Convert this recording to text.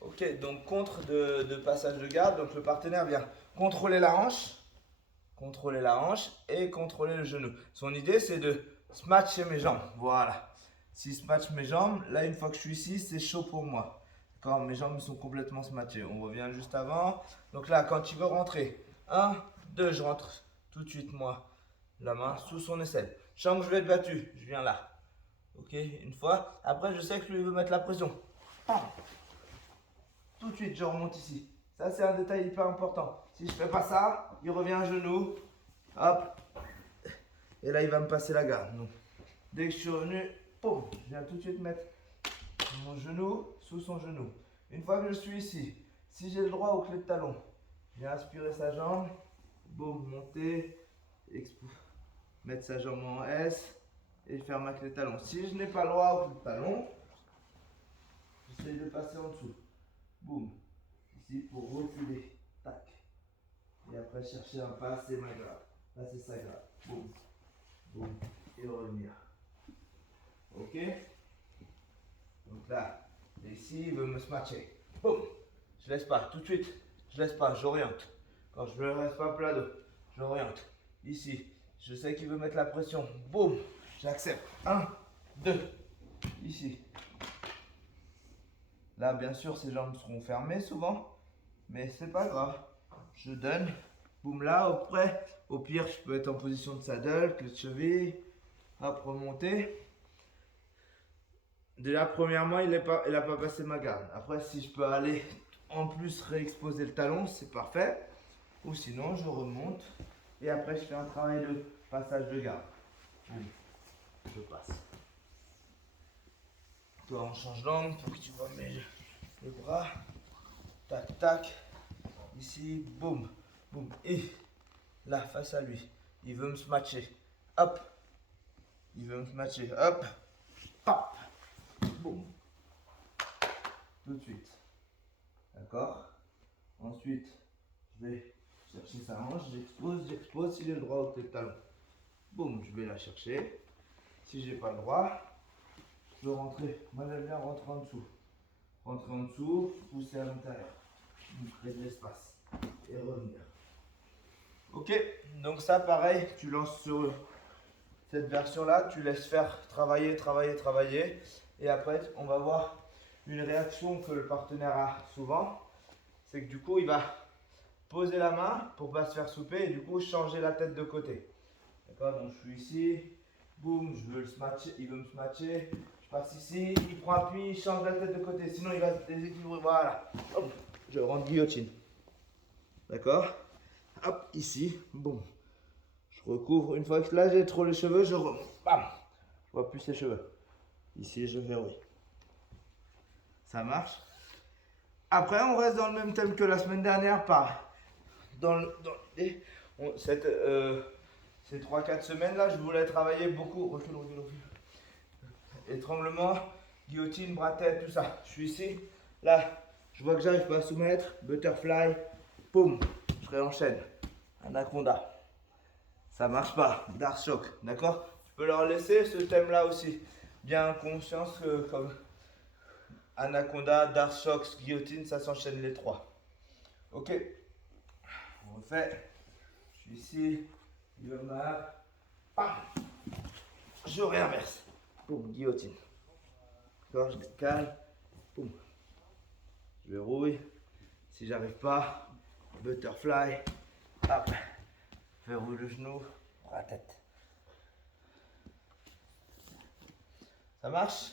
Ok, donc contre de passage de garde. Donc le partenaire vient contrôler la hanche et contrôler le genou. Son idée, c'est de smatcher mes jambes. Voilà. S'il smatch mes jambes, là, une fois que je suis ici, c'est chaud pour moi. D'accord, mes jambes sont complètement smatchées. On revient juste avant. Donc là, quand il veut rentrer, 1, 2, je rentre tout de suite, moi, la main sous son aisselle. Je sens que je vais être battu. Je viens là. Ok, une fois. Après, je sais que lui veut mettre la pression. Pam. Tout de suite, je remonte ici. Ça, c'est un détail hyper important. Si je fais pas ça, il revient à genoux. Hop. Et là, il va me passer la garde. Donc, dès que je suis revenu, poum, je viens tout de suite mettre mon genou sous son genou. Une fois que je suis ici, si j'ai le droit au clé de talon, je viens aspirer sa jambe. Boum, monter. Mettre sa jambe en S. Et faire ma clé de talon. Si je n'ai pas le droit au clé de talon, j'essaie de passer en dessous. Boum. Ici pour reculer. Tac. Et après chercher un passer ma garde. Passer sa garde. Boum. Boum. Et revenir. Ok. Donc là, ici, il veut me smatcher. Boum. Je laisse pas. Tout de suite. Je laisse pas. J'oriente. Quand je ne reste pas plat dos, j'oriente. Ici. Je sais qu'il veut mettre la pression. Boum. J'accepte. 1, 2. Ici. Là, bien sûr, ses jambes seront fermées souvent. Mais c'est pas grave. Je donne. Boum là, après. Au pire, je peux être en position de saddle, clé de cheville. Hop, remonter. Déjà, premièrement, il a pas passé ma garde. Après, si je peux aller en plus réexposer le talon, c'est parfait. Ou sinon, je remonte. Et après, je fais un travail de passage de garde. Boum. Je passe. Toi, on change d'angle pour que tu vois mes bras. Tac, tac. Ici, boum, boum. Et là, face à lui, il veut me smatcher. Hop. Il veut me smatcher. Hop. Pop. Boum. Tout de suite. D'accord. Ensuite, je vais chercher sa hanche. J'expose. Si j'ai le droit au clé de talon, boum, je vais la chercher. Si j'ai pas le droit, je peux rentrer. Moi, j'aime bien rentrer en dessous. Rentrer en dessous, pousser à l'intérieur. Créer de l'espace. Et revenir. Ok, donc ça pareil, tu lances sur cette version-là, tu laisses faire travailler, travailler, travailler. Et après, on va voir une réaction que le partenaire a souvent. C'est que du coup, il va poser la main pour ne pas se faire souper et du coup, changer la tête de côté. D'accord, donc je suis ici, boum, je veux le smatcher, il veut me smatcher. Je passe ici, il prend appui, il change la tête de côté, sinon il va se déséquilibrer. Voilà, hop, je rentre guillotine. D'accord? Hop, ici, boum. Je recouvre. Une fois que là j'ai trop les cheveux, je remonte. Bam! Je vois plus ses cheveux. Ici, je verrouille. Ça marche. Après, on reste dans le même thème que la semaine dernière. Ces 3-4 semaines-là, je voulais travailler beaucoup. Recule, recule, recule. Étranglement, guillotine, bras-tête, tout ça. Je suis ici. Là, je vois que j'arrive pas à soumettre. Butterfly. Poum. Je réenchaîne. Anaconda. Ça marche pas. Dark Shock. D'accord? Tu peux leur laisser ce thème-là aussi. Bien conscience que comme Anaconda, Dark Shock, guillotine, ça s'enchaîne les trois. Ok. On refait. Je suis ici. Il va mal. Bam. Je réinverse. Boum, guillotine. D'accord, je décale. Boum. Je verrouille. Si j'arrive pas, butterfly. Hop. Verrouille le genou. La tête. Ça marche?